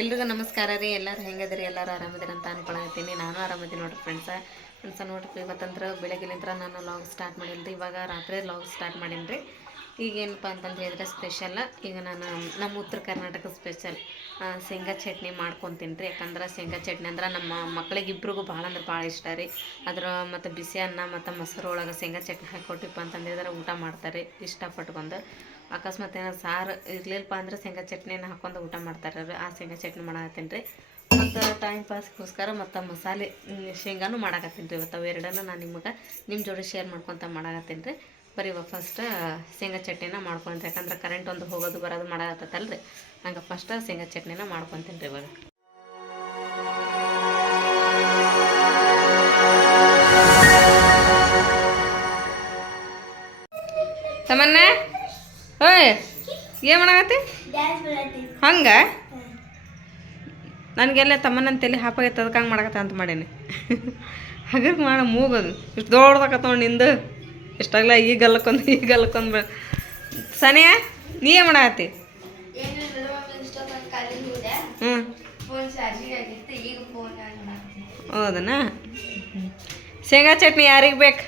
ಎಲ್ರಿಗೂ ನಮಸ್ಕಾರ ರೀ. ಎಲ್ಲರೂ ಹೆಂಗದ್ರಿ ಎಲ್ಲರೂ ಆರಾಮದಿರಿ ಅಂತ ಅನ್ಕೊಳತ್ತೀನಿ ನಾನು ಆರಾಮಿದ್ದೀನಿ ನೋಡ್ರಿ ಫ್ರೆಂಡ್ಸ ಫ್ರೆಂಡ್ಸ ನೋಡ್ರಿ, ಇವತ್ತಂತ್ರ ಬೆಳಗ್ಗೆಲಿಂತ್ರ ನಾನು ಲಾಗ್ ಸ್ಟಾರ್ಟ್ ಮಾಡಿಲ್ಲ ರೀ ಇವಾಗ ರಾತ್ರಿ ಲಾಗ್ ಸ್ಟಾರ್ಟ್ ಮಾಡೀನಿ ರೀ ಈಗ ಏನಪ್ಪ ಅಂತಂದು ಹೇಳಿದ್ರೆ ಸ್ಪೆಷಲ್ಲ ಈಗ ನಾನು ನಮ್ಮ ಉತ್ತರ ಕರ್ನಾಟಕ ಸ್ಪೆಷಲ್ ಶೇಂಗಾ ಚಟ್ನಿ ಮಾಡ್ಕೊತೀನಿ ರೀ. ಯಾಕಂದ್ರೆ ಶೇಂಗಾ ಚಟ್ನಿ ಅಂದ್ರೆ ನಮ್ಮ ಮಕ್ಳಿಗೆ ಇಬ್ರಿಗೂ ಭಾಳ ಅಂದ್ರೆ ಭಾಳ ಇಷ್ಟ ರೀ. ಅದ್ರ ಮತ್ತು ಬಿಸಿ ಅನ್ನ ಮತ್ತು ಮೊಸರು ಒಳಗೆ ಶೇಂಗಾ ಚಟ್ನಿ ಹಾಕಿ ಕೊಟ್ಟಿಪ್ಪ ಅಂತಂದಿದ್ರೆ ಊಟ ಮಾಡ್ತಾರೆ ಇಷ್ಟಪಟ್ಕೊಂಡು ಅಕಸ್ಮಾತ್ ಏನಾದ್ರು ಸಾರು ಇರ್ಲಿಲ್ಲಪ್ಪ ಅಂದ್ರೆ ಶೇಂಗಾ ಚಟ್ನಿನ ಹಾಕೊಂಡು ಊಟ ಮಾಡ್ತಾರೆ ರೀ. ಆ ಶೇಂಗಾ ಚಟ್ನಿ ಮಾಡಾಕತ್ತೀನಿ ರೀ. ಮತ್ತು ಟೈಮ್ ಪಾಸ್ಗೋಸ್ಕರ ಮತ್ತು ಮಸಾಲೆ ಶೇಂಗಾನು ಮಾಡಾಕತ್ತೀನಿ ರೀ. ಇವತ್ತು ಅವೆರಡನ್ನು ನಾನು ನಿಮಗೆ ನಿಮ್ಮ ಜೋಡಿ ಶೇರ್ ಮಾಡ್ಕೊತ ಮಾಡಾಕತ್ತೀನಿ ರೀ. ಬರೀ ಇವಾಗ ಫಸ್ಟ್ ಶೇಂಗಾ ಚಟ್ನಿನ ಮಾಡ್ಕೊಂತ ಯಾಕಂದ್ರೆ ಕರೆಂಟ್ ಒಂದು ಹೋಗೋದು ಬರೋದು ಮಾಡಾಕತ್ತಲ್ಲ ರೀ ಹಂಗೆ ಫಸ್ಟ್ ಶೇಂಗಾ ಚಟ್ನಿನ ಮಾಡ್ಕೊತೀನಿ ರೀ ಇವಾಗ. ತಮ್ಮನ್ನ ಓಯ್ ಏನು ಮಾಡಾಕತ್ತಿ? ಹಂಗ? ನನಗೆಲ್ಲ ತಮ್ಮನ ತಲೆ ಹಾಪಾಗೈತೆ ಅದಕ್ಕೆ ಹಂಗೆ ಮಾಡಕತ್ತ ಅಂತ ಮಾಡೀನಿ. ಹಾಗೆ ಮಾಡ ಮೂಗದು. ಇಷ್ಟು ದೊಡ್ಡದಾಕತ್ತ ನೋಡಿ ನಿಂದು. ಇಷ್ಟಾಗಲ್ಲ ಈ ಗಲ್ಲಕ್ಕೊಂದು ಈ ಗಲ್ಲಕ್ಕೊಂದು ಬ ಸನಿಯ ನೀ ಏನು ಮಾಡಾಕತ್ತಿ? ಹ್ಞೂ ಹೌದನ? ಶೇಂಗಾ ಚಟ್ನಿ ಯಾರಿಗೆ ಬೇಕು?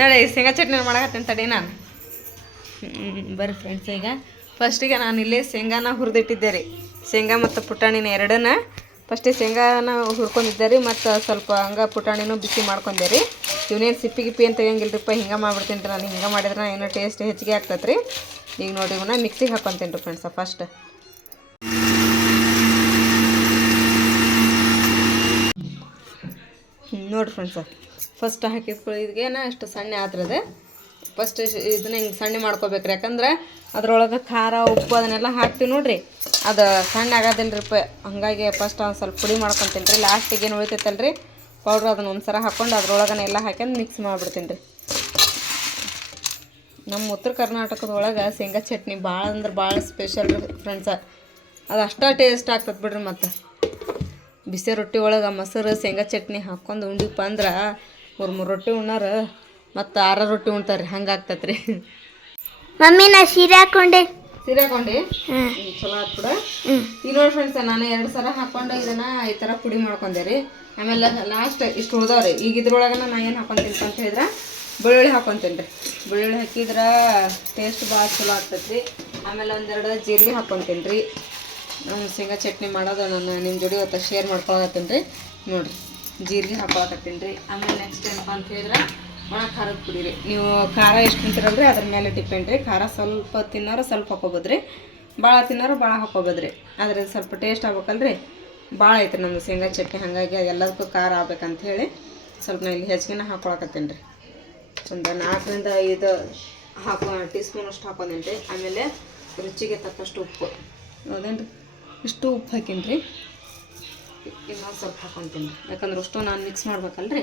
ನೋಡಿ ಶೇಂಗಾ ಚಟ್ನಿ ಮಾಡಕತ್ತೇನೆ ತಡಿ ನಾನು. ಬರ್ರಿ ಫ್ರೆಂಡ್ಸ್ ಈಗ. ಫಸ್ಟಿಗೆ ನಾನು ಇಲ್ಲಿ ಶೇಂಗಾನ ಹುರಿದಿಟ್ಟಿದ್ದೆ ರೀ. ಶೇಂಗಾ ಮತ್ತು ಪುಟಾಣಿನ ಎರಡನ್ನ ಫಸ್ಟಿಗೆ ಶೇಂಗಾನ ಹುರ್ಕೊಂಡಿದ್ದೆ ರೀ ಮತ್ತು ಸ್ವಲ್ಪ ಹಂಗೆ ಪುಟಾಣಿನೂ ಬಿಸಿ ಮಾಡ್ಕೊಂಡೆ ರೀ ಇವನೇನು ಸಿಪ್ಪಿ ಗಿಪ್ಪಿ ಅಂತ ರೀಪ್ಪ ಹಿಂಗೆ ಮಾಡ್ಬಿಡ್ತೀನಿ ರೀ ನಾನು. ಹಿಂಗೆ ಮಾಡಿದ್ರೆ ಏನೋ ಟೇಸ್ಟ್ ಹೆಚ್ಚಿಗೆ ಆಗ್ತೈತೆ ರೀ ಈಗ ನೋಡಿ ಇವನ್ನ ಮಿಕ್ಸಿಗೆ ಹಾಕೊಂತೀನಿ ರೀ ಫ್ರೆಂಡ್ಸ ಫಸ್ಟ್ ನೋಡಿರಿ ಫ್ರೆಂಡ್ಸ ಫಸ್ಟ್ ಹಾಕಿದ ಇದಕ್ಕೇನ ಅಷ್ಟು ಸಣ್ಣ ಆದ್ರದೆ ಫಸ್ಟ್ ಇದನ್ನ ಹಿಂಗೆ ಸಣ್ಣ ಮಾಡ್ಕೋಬೇಕು ಯಾಕಂದ್ರೆ ಅದ್ರೊಳಗೆ ಖಾರ, ಉಪ್ಪು ಅದನ್ನೆಲ್ಲ ಹಾಕ್ತೀವಿ ನೋಡಿರಿ. ಅದು ಸಣ್ಣ ಆಗೋದಿಲ್ಲ ರೀ ಹಂಗಾಗಿ ಫಸ್ಟ್ ಒಂದು ಸ್ವಲ್ಪ ಪುಡಿ ಮಾಡ್ಕೊತೀನಿ ರೀ ಲಾಸ್ಟಿಗೆ ಏನು ಉಳಿತೈತಲ್ಲ ರೀ ಪೌಡ್ರ್ ಅದನ್ನ ಒಂದು ಸರ ಹಾಕ್ಕೊಂಡು ಅದ್ರೊಳಗನೆ ಎಲ್ಲ ಹಾಕ್ಯಂಡು ಮಿಕ್ಸ್ ಮಾಡಿಬಿಡ್ತೀನಿ ರೀ ನಮ್ಮ ಉತ್ತರ ಕರ್ನಾಟಕದೊಳಗೆ ಶೇಂಗಾ ಚಟ್ನಿ ಭಾಳ ಅಂದ್ರೆ ಭಾಳ ಸ್ಪೆಷಲ್ ಫ್ರೆಂಡ್ಸ ಅದು ಅಷ್ಟೇ ಟೇಸ್ಟ್ ಆಗ್ತದೆ ಬಿಡ್ರಿ ಮತ್ತು. ಬಿಸಿ ರೊಟ್ಟಿ ಒಳಗೆ ಮೊಸರು, ಶೇಂಗಾ ಚಟ್ನಿ ಹಾಕ್ಕೊಂಡು ಉಂಡಿಪ್ಪ ಅಂದ್ರೆ ಮೂರು ಮೂರು ರೊಟ್ಟಿ ಉಣ್ಣಾರ ಮತ್ತು ಆರ ರೊಟ್ಟಿ ಉಣ್ತಾರೆ ಹಂಗೆ ಆಗ್ತೈತೆ ರೀ ಮಮ್ಮಿ ನಾ ಸೀರೆ ಹಾಕೊಂಡೆ. ಸೀರೆ ಹಾಕೊಂಡೆ? ಚಲೋ ಆತ್ ಬಿಡ. ಹ್ಮ್. ಈಗ ನೋಡಿ ಫ್ರೆಂಡ್ಸ್ ನಾನು ಎರಡು ಸಲ ಹಾಕೊಂಡು ಇದನ್ನ ಈ ಥರ ಪುಡಿ ಮಾಡ್ಕೊಂಡೆ ರೀ. ಆಮೇಲೆ ಲಾಸ್ಟ್ ಇಷ್ಟು ಉಳ್ದವ್ರಿ. ಈಗ ಇದ್ರೊಳಗೆ ನಾ ಏನು ಹಾಕೊಂತೀನಿ ಅಂತ ಹೇಳಿದ್ರೆ ಬೆಳ್ಳುಳ್ಳಿ ಹಾಕೊಂತೀನಿ ರೀ. ಬೆಳ್ಳುಳ್ಳಿ ಹಾಕಿದ್ರೆ ಟೇಸ್ಟ್ ಭಾಳ ಚಲೋ ಆಗ್ತೈತೆ ರೀ ಆಮೇಲೆ ಒಂದೆರಡು ಜೀರಿಗೆ ಹಾಕೊತೀನಿ ರೀ. ಶೇಂಗಾ ಚಟ್ನಿ ಮಾಡೋದು ನಾನು ನಿಮ್ಮ ಜೋಡಿ ಇವತ್ತು ಶೇರ್ ಮಾಡ್ಕೊಳತ್ತೀನಿ ರೀ. ನೋಡಿರಿ ಜೀರಿಗೆ ಹಾಕೊಳಕತ್ತೀನಿ ರೀ. ಆಮೇಲೆ ನೆಕ್ಸ್ಟ್ ಏನಪ್ಪ ಅಂತ ಹೇಳಿದ್ರೆ ಒಣ ಖಾರದ ಪುಡಿ ರೀ. ನೀವು ಖಾರ ಎಷ್ಟು ತಿಂತೀರಲ್ರಿ? ಅದ್ರ ಮೇಲೆ ಡಿಪೆಂಡ್ ರೀ. ಖಾರ ಸ್ವಲ್ಪ ತಿನ್ನೋರು ಸ್ವಲ್ಪ ಹಾಕೋಬೋದು ರೀ ಭಾಳ ತಿನ್ನೋರು ಭಾಳ ಹಾಕೋಬೋದು ರೀ ಆದರೆ ಸ್ವಲ್ಪ ಟೇಸ್ಟ್ ಆಗ್ಬೇಕಲ್ರಿ. ಭಾಳ ಐತ್ರಿ ನಮ್ಮ ಶೇಂಗಾ ಚಟ್ನಿ. ಹಾಗಾಗಿ ಎಲ್ಲದಕ್ಕೂ ಖಾರ ಆಗ್ಬೇಕಂತ ಹೇಳಿ ಸ್ವಲ್ಪ ನಾ ಇಲ್ಲಿ ಹೆಚ್ಚಿಗೆನ ಹಾಕೊಳಕತ್ತೀನಿ ರೀ. ಒಂದು ನಾಲ್ಕರಿಂದ ಐದು ಹಾಕೋ ಟೀ ಸ್ಪೂನ್ ಅಷ್ಟು ಹಾಕೋದೇನು ರೀ. ಆಮೇಲೆ ರುಚಿಗೆ ತಕ್ಕಷ್ಟು ಉಪ್ಪು. ಹೌದೇನ್ರಿ? ಇಷ್ಟು ಉಪ್ಪು ಹಾಕೀನಿ ರೀ ಇನ್ನೊಂದು ಸ್ವಲ್ಪ ಹಾಕೊತೀನಿ. ಯಾಕಂದ್ರೆ ಅಷ್ಟು ನಾನು ಮಿಕ್ಸ್ ಮಾಡ್ಬೇಕಲ್ರಿ?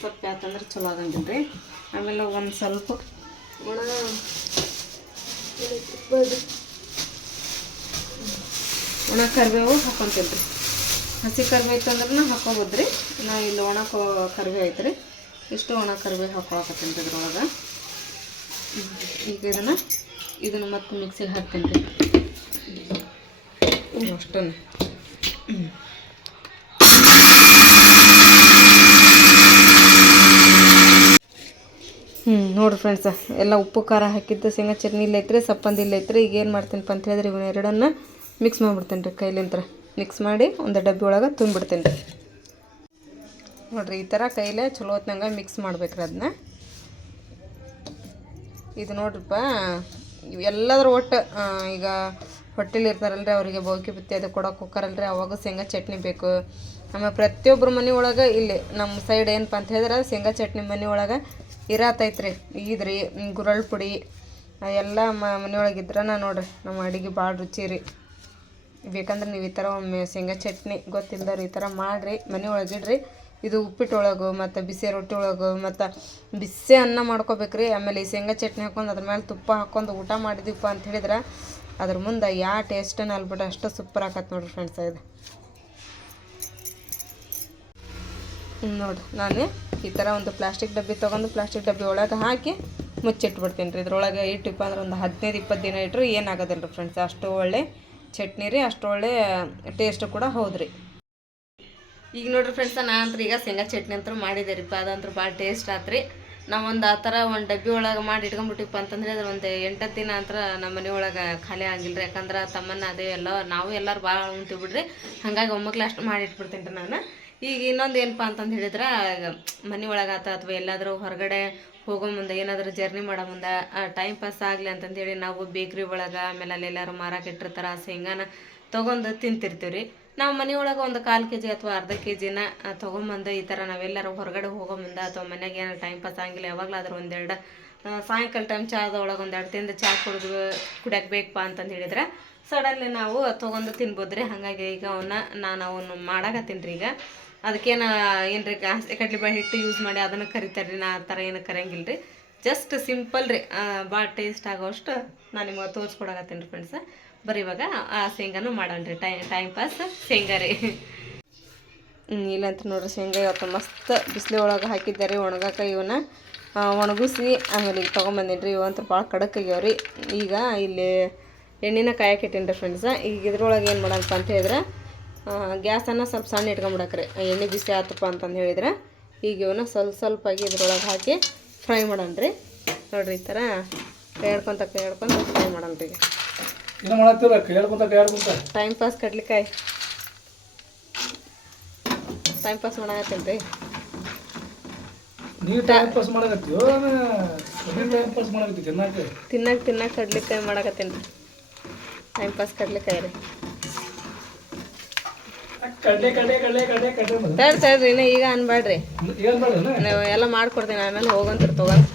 ಸ್ವಲ್ಪ ಯಾಕಂದ್ರೆ ಚಲೋ ಆಗಂಗಿಲ್ಲ ರೀ ಆಮೇಲೆ ಒಂದು ಸ್ವಲ್ಪ ಒಣ ಒಣ ಕರಿಬೇವು ಹಾಕೊತೀನಿ ರೀ ಹಸಿ ಕರಿಬೇವು ಇತ್ತಂದ್ರೆ ಹಾಕೋಬೋದು ರೀ ನಾ ಇಲ್ಲಿ ಒಣ ಕರಿಬೇವು ಐತೆ ಇಷ್ಟು ಒಣ ಕರಿಬೇವು ಹಾಕೊಳಕತ್ತೀನಿ ರೀ ಇದ್ರೊಳಗೆ. ಈಗ ಇದನ್ನು ಇದನ್ನು ಮತ್ತೆ ಮಿಕ್ಸಿಗೆ ಹಾಕ್ತೀನಿ ರೀ ಅಷ್ಟನ್ನು ನೋಡಿರಿ ಫ್ರೆಂಡ್ಸ ಎಲ್ಲ ಉಪ್ಪು, ಖಾರ ಹಾಕಿದ್ದು, ಶೇಂಗಾ, ಚಟ್ನಿ ಇಲ್ಲ ಐತ್ರಿ ಸಪ್ಪಂದು ಇಲ್ಲ ಐತ್ರಿ ಈಗ ಏನು ಮಾಡ್ತೀನಿ ಅಂತ ಹೇಳಿದ್ರೆ ಇವನ್ನ ಎರಡನ್ನ ಮಿಕ್ಸ್ ಮಾಡಿಬಿಡ್ತೀನಿ ರೀ ಕೈಲಿಂತ್ರ ಮಿಕ್ಸ್ ಮಾಡಿ ಒಂದು ಡಬ್ಬಿ ಒಳಗೆ ತುಂಬಿಡ್ತೀನಿ ರೀ. ನೋಡಿರಿ, ಈ ಥರ ಕೈಲೇ ಚಲೋ ಹೊತ್ನಂಗೆ ಮಿಕ್ಸ್ ಮಾಡ್ಬೇಕ್ರಿ ಅದನ್ನ ಇದು ನೋಡ್ರಿಪ್ಪ, ಎಲ್ಲದ್ರ ಒಟ್ಟು ಈಗ ಹೊಟ್ಟೆಲಿ ಇರ್ತಾರಲ್ರಿ ಅವರಿಗೆ ಬೋಕಿ ಬುತ್ತಿ ಅದು ಕೊಡೋಕೆ ಹೋಗ್ತಾರಲ್ರಿ ಅವಾಗ ಶೇಂಗಾ ಚಟ್ನಿ ಬೇಕು. ಆಮೇಲೆ ಪ್ರತಿಯೊಬ್ಬರ ಮನೆ ಒಳಗೆ ಇಲ್ಲಿ, ನಮ್ಮ ಸೈಡ್ ಏನಪ್ಪ ಅಂತ ಹೇಳಿದ್ರೆ ಶೇಂಗಾ ಚಟ್ನಿ ಮನೆ ಒಳಗೆ ಇರತೈತ್ರಿ. ಇದ್ರಿ ಗುರಳ್ ಪುಡಿ ಎಲ್ಲ ಮನೆಯೊಳಗೆ ಇದ್ರನ ನೋಡ್ರಿ. ನಮ್ಮ ಅಡಿಗೆ ಭಾಳ ರುಚಿ ರೀ ಬೇಕಂದ್ರೆ ನೀವು ಈ ಥರ ಒಮ್ಮೆ ಶೇಂಗಾ ಚಟ್ನಿ ಗೊತ್ತಿಲ್ಲದವ್ರು ಈ ಥರ ಮಾಡಿರಿ. ಮನೆ ಒಳಗಿಡ್ರಿ ಇದು ಉಪ್ಪಿಟ್ಟು ಒಳಗೆ ಮತ್ತು ಬಿಸಿ ರೊಟ್ಟಿ ಒಳಗೆ ಮತ್ತು ಬಿಸಿ ಅನ್ನ ಮಾಡ್ಕೋಬೇಕ್ರಿ. ಆಮೇಲೆ ಈ ಶೇಂಗಾ ಚಟ್ನಿ ಹಾಕೊಂಡು ಅದ್ರ ಮೇಲೆ ತುಪ್ಪ ಹಾಕ್ಕೊಂಡು ಊಟ ಮಾಡಿದ್ವಿಪ್ಪ ಅಂತ ಹೇಳಿದ್ರೆ ಅದ್ರ ಮುಂದೆ ಯಾವ ಟೇಸ್ಟನ್ನು ಅಲ್ಬಿಟ್ಟು ಅಷ್ಟು ಸೂಪರ್ ಆಕತ್ ನೋಡ್ರಿ ಫ್ರೆಂಡ್ಸ್ ಇದು. ನೋಡ್ರಿ ನಾನು ಈ ಥರ ಒಂದು ಪ್ಲಾಸ್ಟಿಕ್ ಡಬ್ಬಿ ತೊಗೊಂಡು ಪ್ಲಾಸ್ಟಿಕ್ ಡಬ್ಬಿ ಒಳಗೆ ಹಾಕಿ ಮುಚ್ಚಿಟ್ಬಿಡ್ತೀನಿ ರೀ. ಇದ್ರೊಳಗೆ ಇಟ್ಟಿಪ್ಪ ಅಂದ್ರೆ ಒಂದು ಹದಿನೈದು, ಇಪ್ಪತ್ತು ದಿನ ಇಟ್ಟರು ಏನಾಗೋದಿಲ್ಲ ರೀ ಫ್ರೆಂಡ್ಸ್ ಅಷ್ಟು ಒಳ್ಳೆ ಚಟ್ನಿ ರೀ, ಅಷ್ಟು ಒಳ್ಳೆ ಟೇಸ್ಟ್ ಕೂಡ ಹೌದ್ರಿ ಈಗ ನೋಡ್ರಿ ಫ್ರೆಂಡ್ಸ್ ನಾನು ಈಗ ಶೇಂಗಾ ಚಟ್ನಿ ಅಂತೂ ಮಾಡಿದೆ ರೀಪ್ಪ. ಅದಂತೂ ಭಾಳ ಟೇಸ್ಟ್ ಆತ್ರಿ. ನಾವು ಒಂದು ಆ ಥರ ಒಂದು ಡಬ್ಬಿ ಒಳಗೆ ಮಾಡಿ ಇಟ್ಕೊಂಡ್ಬಿಟ್ಟಿಪ್ಪ ಅಂತಂದ್ರೆ ಅದ್ರ ಒಂದು ಎಂಟತ್ತು ದಿನ ಅಂತ ನಮ್ಮ ಮನೆ ಒಳಗೆ ಖಾಲಿ ಆಗಿಲ್ಲ ರೀ. ಯಾಕಂದ್ರೆ ತಮ್ಮನ್ನ ಅದೇ ಎಲ್ಲ, ನಾವು ಎಲ್ಲರೂ ಭಾಳ ಉಣ್ತೀವಿ ಬಿಡ್ರಿ. ಹಾಗಾಗಿ ಒಮ್ಮಕ್ಕೆ ಅಷ್ಟು ಮಾಡಿ ಇಟ್ಬಿಡ್ತೀನಿ ರೀ ನಾನು. ಈಗ ಇನ್ನೊಂದು ಏನಪ್ಪ ಅಂತಂದು ಹೇಳಿದ್ರೆ ಮನೆ ಒಳಗಾತ ಅಥವಾ ಎಲ್ಲಾದರೂ ಹೊರಗಡೆ ಹೋಗೋ ಮುಂದೆ ಏನಾದರೂ ಜರ್ನಿ ಮಾಡೋ ಮುಂದೆ ಟೈಮ್ ಪಾಸ್ ಆಗಲಿ ಅಂತಂದೇಳಿ ನಾವು ಬೇಕ್ರಿ ಒಳಗೆ ಆಮೇಲೆ ಅಲ್ಲೆಲ್ಲರೂ ಮಾರಕ್ಕೆ ಇಟ್ಟಿರ್ತಾರೆ, ಆ ಶೇಂಗಾನ ತೊಗೊಂಡು ತಿಂತಿರ್ತೀವಿ ರೀ ನಾವು ಮನೆಯೊಳಗೆ ಒಂದು ಕಾಲು ಕೆ ಜಿ ಅಥವಾ ಅರ್ಧ ಕೆ ಜಿನ ತೊಗೊಂಬಂದು ಈ ಥರ ನಾವೆಲ್ಲರೂ ಹೊರಗಡೆ ಹೋಗೋ ಮುಂದೆ ಅಥವಾ ಮನೆಗೆ ಏನಾರು ಟೈಮ್ ಪಾಸ್ ಆಗಿಲ್ಲ, ಯಾವಾಗಲಾದ್ರೂ ಒಂದೆರಡು ಸಾಯಂಕಾಲ ಟೈಮ್ ಚಾದೊಳಗೆ ಒಂದೆರಡು ತಿಂದು ಚಹಾ ಕುಡಿದು ಕುಡಿಯಕ್ಕೆ ಬೇಕಪ್ಪ ಅಂತಂದು ಹೇಳಿದ್ರೆ ಸಡನ್ಲಿ ನಾವು ತೊಗೊಂಡು ತಿನ್ಬೋದು ರೀ ಹಾಗಾಗಿ ಈಗ ಅವನ್ನ ನಾನು ಅವನು ಮಾಡಾಕತ್ತೀನಿ ರೀ ಈಗ. ಅದಕ್ಕೇನು ಏನು ರೀ ಹಸಿ ಹಿಟ್ಟು ಯೂಸ್ ಮಾಡಿ ಅದನ್ನು ಕರಿತಾರೆ ರೀ ನಾ ಆ ಥರ ಏನು ಕರೆಯಂಗಿಲ್ಲ ರೀ ಜಸ್ಟ್ ಸಿಂಪಲ್ ರೀ ಭಾಳ ಟೇಸ್ಟ್ ಆಗೋಷ್ಟು ನಾನು ನಿಮಗೆ ತೋರಿಸ್ಕೊಡಕತ್ತೀನಿ ರೀ ಫ್ರೆಂಡ್ಸ ಬರೀ ಇವಾಗ ಆ ಶೇಂಗಾನು ಮಾಡೋಣ ರೀ ಟೈಮ್ ಟೈಮ್ ಪಾಸ್ ಶೇಂಗಾ ರೀ. ಇಲ್ಲಂತ ನೋಡ್ರಿ, ಶೇಂಗಾ ಇವತ್ತು ಮಸ್ತ್ ಬಿಸಿಲು ಒಳಗೆ ಹಾಕಿದ್ದಾರೆ ಒಣಗಾಕ ಇವನ್ನ. ಒಣಗಿಸಿ ಆಮೇಲೆ ಈಗ ತೊಗೊಂಬಂದಿನಿ ರೀ. ಇವಂತೂ ಭಾಳ ಖಡಕ್ ಆಗ್ಯಾವ ರೀ. ಈಗ ಇಲ್ಲಿ ಎಣ್ಣೆನ ಕಾಯಕ್ಕೆ ಇಟ್ಟೀನಿ ರೀ ಫ್ರೆಂಡ್ಸ ಈಗ ಇದ್ರೊಳಗೆ ಏನು ಮಾಡೋಣಪ್ಪ ಅಂತ ಹೇಳಿದ್ರೆ ಗ್ಯಾಸನ್ನು ಸ್ವಲ್ಪ ಸಣ್ಣ ಇಟ್ಕೊಂಬಿಡಕ್ರಿ ಎಣ್ಣೆ ಬಿಸಿ ಆತಪ್ಪ ಅಂತಂದು ಹೇಳಿದ್ರೆ. ಈಗ ಇವನ್ನ ಸ್ವಲ್ಪ ಸ್ವಲ್ಪ ಆಗಿ ಇದ್ರೊಳಗೆ ಹಾಕಿ ಫ್ರೈ ಮಾಡೋಣ ರೀ. ನೋಡಿರಿ ಈ ಥರ ಕೇಳ್ಕೊಂತ ಕೈ ಹಿಡ್ಕೊಂಡು ಫ್ರೈ ಮಾಡೋಣ ರೀ ಟೈಮ್ ಪಾಸ್ ಕಡ್ಲಿಕಾಯಿ. ಟೈಮ್ ಪಾಸ್ ಮಾಡಾಕತ್ತೀನಿ ರೀ. ನೀ ಟೈಮ್ ಪಾಸ್ ಟೈಮ್ ಪಾಸ್ ಮಾಡಕತ್ತಿ ತಿನ್ನಕ್ಕೆ ತಿನ್ನಕ್ಕೆ ತಿನ್ನಕ್ಕೆ ಕಡ್ಲಿಕಾಯಿ ಮಾಡಾಕತ್ತೀನಿ ರೀ. ಟೈಮ್ ಪಾಸ್ ಕಡ್ಲಿಕಾಯಿ ರೀ. ಕಡ್ಲೆ ಕಡ್ಲೆ ಕಡ್ಲೆ ಕಡ್ಲೆ ಕಡ್ಲೆ ಮಗ. ತಡ್ರಿ ತಡ್ರಿ ಇನ್ನ ಈಗ ಅನ್ಬೇಡ್ರಿ. ನೀವು ಎಲ್ಲ ಮಾಡ್ಕೊಡ್ತೀನಿ ಆಮೇಲೆ ಹೋಗಂತಿರ್ ತೊಗೊಂಡು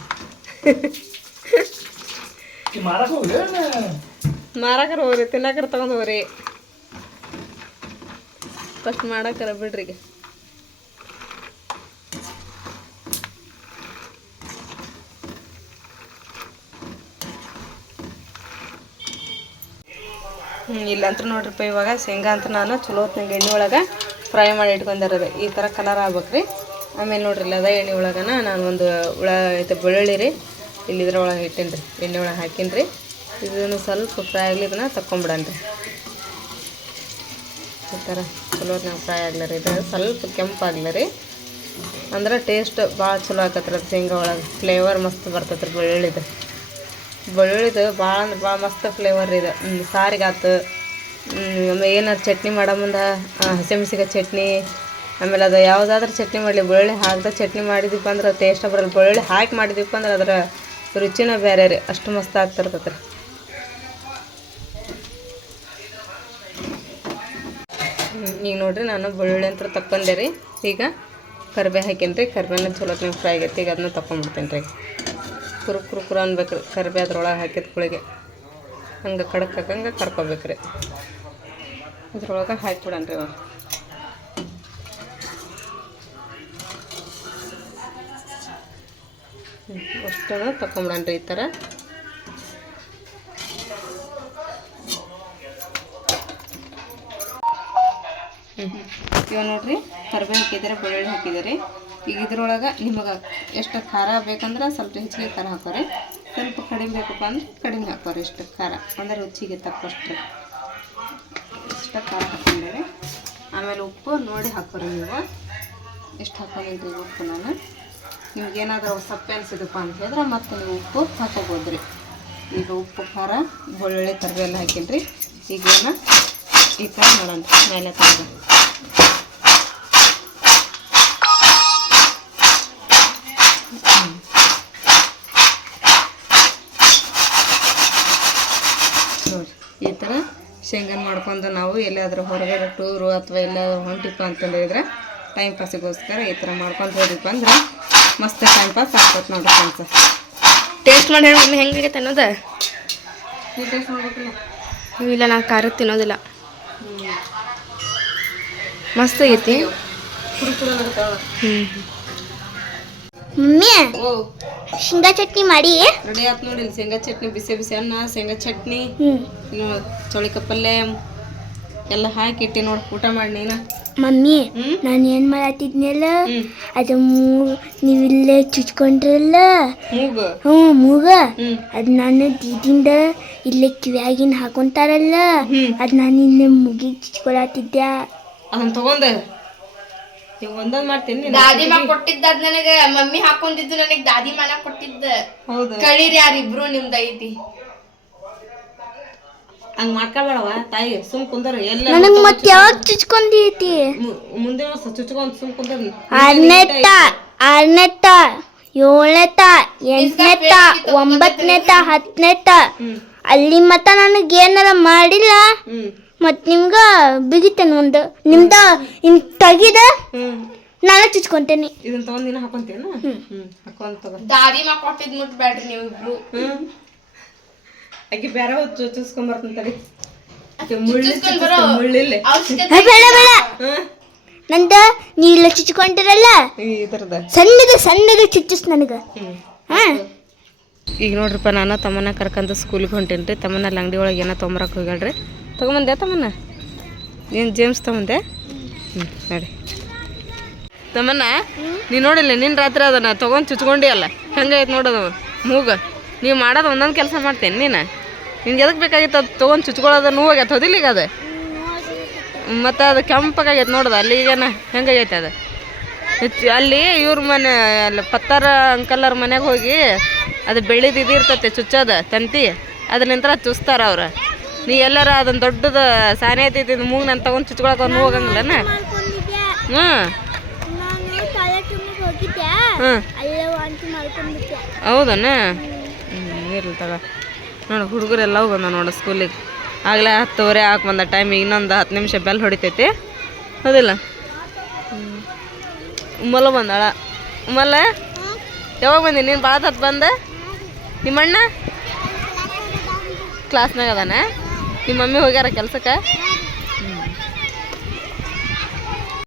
ಈ ಮಾರಕ್ ಹೋಗಿ ಮಾರಾಕರ ಹೋಗ್ರಿ ತಿನ್ನಕರ ತೊಗೊಂಡು ಹೋಗ್ರಿ. ಫಸ್ಟ್ ಮಾಡಾಕರ ಬಿಡ್ರಿ ಇಲ್ಲಂತ್ರ ನೋಡ್ರಿಪ್ಪ ಇವಾಗ ಶೇಂಗಾ ಅಂತ ನಾನು ಚಲೋ ಹೊತ್ನಾಗ ಎಣ್ಣೆ ಒಳಗೆ ಫ್ರೈ ಮಾಡಿ ಇಟ್ಕೊಂಡಿರೋದು. ಈ ಥರ ಕಲರ್ ಆಗ್ಬೇಕು ರೀ ಆಮೇಲೆ ನೋಡ್ರಿ ಅದ ಎಣ್ಣೆ ಒಳಗನ ನಾನು ಒಂದು ಹುಳ ಐತೆ ಬೆಳ್ಳುಳ್ಳಿ ರೀ, ಇಲ್ಲಿ ಇದ್ರೊಳಗೆ ಇಟ್ಟೀನಿ ರೀ ಎಣ್ಣೆ ಒಳಗೆ ಹಾಕೀನಿ ರೀ ಇದನ್ನು ಸ್ವಲ್ಪ ಫ್ರೈ ಆಗಲಿ, ಇದನ್ನ ತಕ್ಕೊಂಬಿಡೋಣ ರೀ ಈ ಥರ ಚಲೋ ಹೊತ್ನಾಗ ಫ್ರೈ ರೀ. ಇದು ಸ್ವಲ್ಪ ಕೆಂಪಾಗ್ಲಿ ರೀ. ಅಂದ್ರೆ ಟೇಸ್ಟ್ ಭಾಳ ಚಲೋ ಆಕತ್ರಿ ಅದು ಶೇಂಗಾ ಒಳಗೆ. ಫ್ಲೇವರ್ ಮಸ್ತ್ ಬರ್ತೈತೆ ರೀ ಬೆಳ್ಳುಳ್ಳಿದು. ಬೆಳ್ಳುಳ್ಳಿದು ಭಾಳ ಅಂದ್ರೆ ಭಾಳ ಮಸ್ತ್ ಫ್ಲೇವರ್ ಇದೆ. ಸಾರಿಗೆ ಸಾರಿಗಾತು ಏನಾರು ಚಟ್ನಿ ಮಾಡೋ ಮುಂದೆ ಹಸಿಮೆಣಸಿಗೆ ಚಟ್ನಿ, ಆಮೇಲೆ ಅದು ಯಾವುದಾದ್ರೂ ಚಟ್ನಿ ಮಾಡಲಿ, ಬೆಳ್ಳುಳ್ಳಿ ಹಾಕ್ದ ಚಟ್ನಿ ಮಾಡಿದ್ವಿಪ್ಪ ಅಂದ್ರೆ ಟೇಸ್ಟ್ ಬರಲ್ಲ ಬೆಳ್ಳುಳ್ಳಿ ಹಾಕಿ ಮಾಡಿದ್ವಿಪ್ಪ ಅಂದ್ರೆ ಅದರ ರುಚಿನ ಬೇರೆ ರೀ, ಅಷ್ಟು ಮಸ್ತ್ ಆಗ್ತಿರ್ತೈತೆ ರೀ ಈಗ ನೋಡಿರಿ ನಾನು ಬೆಳ್ಳುಳ್ಳಿ ಅಂತ ತಕ್ಕೊಂಡೆ ರೀ, ಈಗ ಕರ್ಬೇ ಹಾಕೀನಿ ರೀ ಕರ್ಬೇನ ಚಲೋ ಫ್ರೈ ಆಗೈತಿ, ಈಗ ಅದನ್ನ ತಕೊಂಡ್ಬಿಡ್ತೀನಿ ರೀ ಕುರು ಕುರು ಕುರು ಅನ್ಬೇಕು. ರೀ ಕರಿಬೇ ಅದ್ರೊಳಗೆ ಹಾಕಿದ ಕುಳಿಗೆ ಹಂಗೆ ಕಡಕ್ ಹಾಕಂಗೆ ರೀ. ಇದ್ರೊಳಗೆ ಹಾಕಿಬಿಡಣ ರೀ ಅವ ಅಷ್ಟನ್ನು ತಕೊಂಬಿಡೋಣ ರೀ ಈ ಥರ ಇವಾಗ ನೋಡ್ರಿ, ಕರ್ಬೇ ಹಾಕಿದ್ರೆ, ಬೆಳ್ಳುಳ್ಳಿ ಹಾಕಿದ್ದೀರಿ ಈಗ ಇದ್ರೊಳಗೆ ನಿಮಗೆ ಎಷ್ಟು ಖಾರ ಬೇಕಂದ್ರೆ ಸ್ವಲ್ಪ ಹೆಚ್ಚಿಗೆ ಖಾರ ಹಾಕೋರಿ. ಸ್ವಲ್ಪ ಕಡಿಮೆ ಬೇಕಪ್ಪ ಅಂದ್ರೆ ಕಡಿಮೆ ಹಾಕೋರಿ ಎಷ್ಟು ಖಾರ. ಅಂದರೆ ರುಚಿಗೆ ತಕ್ಕಷ್ಟು ಎಷ್ಟು ಖಾರ ಹಾಕೊಂಡಿರಿ. ಆಮೇಲೆ ಉಪ್ಪು ನೋಡಿ ಹಾಕೋರಿ ನೀವು. ಎಷ್ಟು ಹಾಕೊಂಡಿದ್ರಿ ಉಪ್ಪು ನಾನು? ನಿಮ್ಗೇನಾದ್ರೂ ಸಪ್ಪೆ ಅನಿಸಿದಪ್ಪ ಅಂತ ಹೇಳಿದ್ರೆ ಮತ್ತೆ ನೀವು ಉಪ್ಪು ಹಾಕೋಬೋದು ರೀ ಈಗ ಉಪ್ಪು, ಖಾರ ಒಳ್ಳೊಳ್ಳೆ ಕರಿಬೇವು ಹಾಕಿನ್ರಿ. ಈಗ ಈ ಥರ ಮಾಡೋಣ. ಮೇಲೆ ತೆಗೆದು ನೋಡಿ ಈ ಥರ ಶೇಂಗಾನ ಮಾಡ್ಕೊಂಡು ನಾವು ಎಲ್ಲಾದರೂ ಹೊರಗಡೆ ಟೂರು ಅಥವಾ ಎಲ್ಲಾದರೂ ಹೊಂಟಿಪ್ಪ ಅಂತಂದಿದ್ರೆ ಟೈಮ್ ಪಾಸಿಗೋಸ್ಕರ ಈ ಥರ ಮಾಡ್ಕೊಂಡು ಹೋದಿಪ್ಪ ಅಂದ್ರೆ ಮಸ್ತ್ ಟೈಮ್ ಪಾಸ್ ಆಗ್ತೈತೆ ನೋಡ್ರಿ ಫ್ರೆಂಡ್ಸ್ ಟೇಸ್ಟ್ ಮಾಡಿ ಹೇಳಿ ಹೆಂಗಾಗೈತೆ ಅನ್ನೋದು? ನೀವು ಟೇಸ್ಟ್ ಮಾಡ್ಬೇಕಿಲ್ಲ? ಇಲ್ಲ ನಾನು ಖಾರ ತಿನ್ನೋದಿಲ್ಲ. ಮಸ್ತ್ ಆಗೈತಿ. ಅನ್ನಕತ್ತಾವ. ಹ್ಞೂ ಮಮ್ಮಿ ಶೇಂಗಾ ಚಟ್ನಿ ಮಾಡಿ. ರೆಡಿ ಆಯ್ತು ನೋಡಿ ಶೇಂಗಾ ಚಟ್ನಿ ಬಿಸಿ ಬಿಸಿ ಅನ್ನ ಶೇಂಗಾ ಚಟ್ನಿ ಇನ್ನು ಚೌಳಿಕಾಯಿ ಪಲ್ಯ ಎಲ್ಲ ಹಾಕಿ ಇಟ್ಟಿ ನೋಡಿ ಊಟ ಮಾಡಿ ನೀನ. ಮಮ್ಮಿ ನಾನು ಏನು ಮಾಡತ್ತಿದ್ನಲ್ಲ ಅದು ಮೂ ನೀವಿಲ್ಲೇ ಚುಚ್ಕೊಂಡ್ರಲ್ಲ? ಮೂಗು? ಹ್ಞೂ ಮೂಗ. ಅದು ನಾನು ದೀದಿಂದ ಇಲ್ಲೇ ಕಿವಿಯಾಗಿನ ಹಾಕೊಂತಾರಲ್ಲ? ಅದು ನಾನು ಇಲ್ಲೇ ಮುಗಿ ಚುಚ್ಕೊಳತ್ತಿದ್ದೆ ಅದನ್ನ ತಗೊಂಡೆ ಒಂದೊಂದ್ ಮಾಡ್ತೀನಿ. ದಾದಿ ಮಾ ಕೊಟ್ಟಿದ್ದ ಅದ್ ನನಗ ಮಮ್ಮಿ ಹಾಕೊಂಡಿದ್ದು ನನಗ್ ದಾದಿ ಮಾನ ಕೊಟ್ಟಿದ್ದ. ಹೌದು. ಕಳೀರಿ ಯಾರಿಬ್ರು ನಿಮ್ದ ಐತಿ. ಹಂಗ್ ಮಾಡ್ಕೊಬೇಡವ ತಾಯಿ ಸುಮ್ ಕುಂದರ್ ಎಲ್ಲ ನನಗ್ ಮತ್ತೆ ಯಾವಾಗ ಚುಚ್ಕೊಂಡೈತಿ ಮುಂದೆ ಮುಂದಿನ ವರ್ಷ ಚುಚ್ಕೊಂಡ್ ಸುಮ್ ಕುಂದರ್ ಆರನೇತ ಆರನೇತ ಏಳನೇತ ಎಂಟನೇತ ಒಂಬತ್ತನೇತ ಹತ್ತನೇತ ಅಲ್ಲಿ ಮತ್ತ ನನಗೆ ಏನಾರ ಮಾಡಿಲ್ಲ? ಮತ್ ನಿಮ್ಗ ಬಿಗಿತೇನೆ ಒಂದು ನಿಮ್ದ ಇನ್ ತೆಗಿದ ನಾನು ಚುಚ್ಕೊಂತೇನೆ. ಇದನ್ನ ತಗೊಂಡ್ ನೀನು ಹಾಕೊಂತೇನ ಹ್ಮ್. ಹಾಕೊಂಡ್ ತಗೋ. ದಾದಿ ಮಾ ಕೊಟ್ಟಿದ್ ಮುಟ್ಬೇಡ್ರಿ ನೀವು ಇಬ್ರು ಹ್ಮ್. ಆಕಿ ಬೇರೆ ಹೊತ್ತು ಚುಚ್ಕೊಂಡ್ ಬರ್ತಾನೆ ತಡಿ. ಆಕಿ ಮುಳ್ಳು ಮುಳ್ಳಿಲ್ಲ. ಬೇಡ ಬೇಡ. ನಂದ ನೀ ಇಲ್ಲ ಚುಚ್ಕೊಂಡಿರಲ್ಲ ಸಣ್ಣದ ಸಣ್ಣದ ಚುಚ್ಚಿಸ್ ನನಗ. ಹ್ಮ್. ಹಾ. ಈಗ ನೋಡ್ರಿಪ್ಪ ನಾನು ತಮ್ಮನ ಕರ್ಕಂತ ಸ್ಕೂಲ್ಗೆ ಹೊಂಟೇನಿ ರೀ ತಮ್ಮನ ಅಲ್ಲಿ ಅಂಗಡಿ ಒಳಗೆ ಏನೋ ತೊಂಬರಕ್ಕೆ ಹೋಗ್ಯಾಳ್ರಿ. ತೊಗೊಂಬಂದೆ ತಮ್ಮನ ಏನು ಜೇಮ್ಸ್ ತೊಗೊಂಬಂದೆ ನಡಿ. ತಮ್ಮನ ನೀ ನೋಡಿಲ್ಲ ನಿನ್ನ ರಾತ್ರಿ ಅದನ್ನ ತೊಗೊಂಡು ಚುಚ್ಕೊಂಡಿ ಅಲ್ಲ ಹೆಂಗೈತೆ ನೋಡೋದು ಮೂಗ. ನೀವು ಮಾಡೋದು ಒಂದೊಂದು ಕೆಲಸ ಮಾಡ್ತೇನೆ ನೀನು? ನಿನ್ಗೆ ಎದಕ್ ಬೇಕಾಗಿತ್ತು ಅದು ತೊಗೊಂಡು ಚುಚ್ಕೊಳ್ಳೋದು ನೋವಾಗೈತೆ ಹೋದಿಲ್ಲ ಈಗ ಅದು? ಮತ್ತು ಅದು ಕೆಂಪಗಾಗೈತೆ ನೋಡೋದು ಅಲ್ಲಿ ಈಗೇನ ಹೆಂಗಾಗೈತೆ ಅದು? ಅಲ್ಲಿ ಇವ್ರ ಮನೆ, ಅಲ್ಲಿ ಪತ್ತಾರ ಅಂಕಲ್ಲರ ಮನೆಗೆ ಹೋಗಿ ಅದು ಬೆಳೆದು ಇದು ಇರ್ತೈತೆ ಚುಚ್ಚೋದು, ತಂತಿ. ಅದ್ರ ನಂತರ ಚುಚ್ತಾರ ಅವ್ರು. ನೀ ಎಲ್ಲಾರ ಅದನ್ನ ದೊಡ್ಡದು ಸಾನೆ ಐತಿ ಮೂಗ್ ನಾನು ತೊಗೊಂಡು ಚುಚ್ಕೊಳಕ್ಕೆ ಅವ್ನು ಹೋಗಂಗಿಲ್ಲನ? ಹ್ಞೂ ನಾನು ಟಾಯ್ಲೆಟ್ ರೂಮಿಗೆ ಹೋಗಿದ್ದೆ ಹ್ಞೂ ಅಲ್ಲೇ ವಾಂತಿ ಮಾಡ್ಕೊಂಡ್ಬಿಟ್ಟೆ ಹೌದನ? ಹ್ಞೂ ಇರ್ಲಿ ತಗ. ನೋಡು ಹುಡುಗರೆಲ್ಲ ಬಂದ ನೋಡು ಸ್ಕೂಲಿಗೆ. ಆಗಲೇ ಹತ್ತುವರೆ ಹಾಕಿ ಬಂದ ಟೈಮ್ ಇನ್ನೊಂದು ಹತ್ತು ನಿಮಿಷ ಬೆಲ್ ಹೊಡಿತೈತಿ. ಹೌದಿಲ್ಲ? ಉಮ್ಮಲ ಬಂದಾಳ. ಉಮ್ಮಲ್ಲ? ಯಾವಾಗ ಬಂದಿ? ನೀನು ಭಾಳ ಹತ್ತು ಬಂದೆ? ನಿಮ್ಮಣ್ಣ? ಕ್ಲಾಸ್ನಾಗ ಅದಾನ? ನಿಮ್ಮ ಮಮ್ಮಿ ಹೋಗ್ಯಾರ ಕೆಲ್ಸಕ್ಕೆ?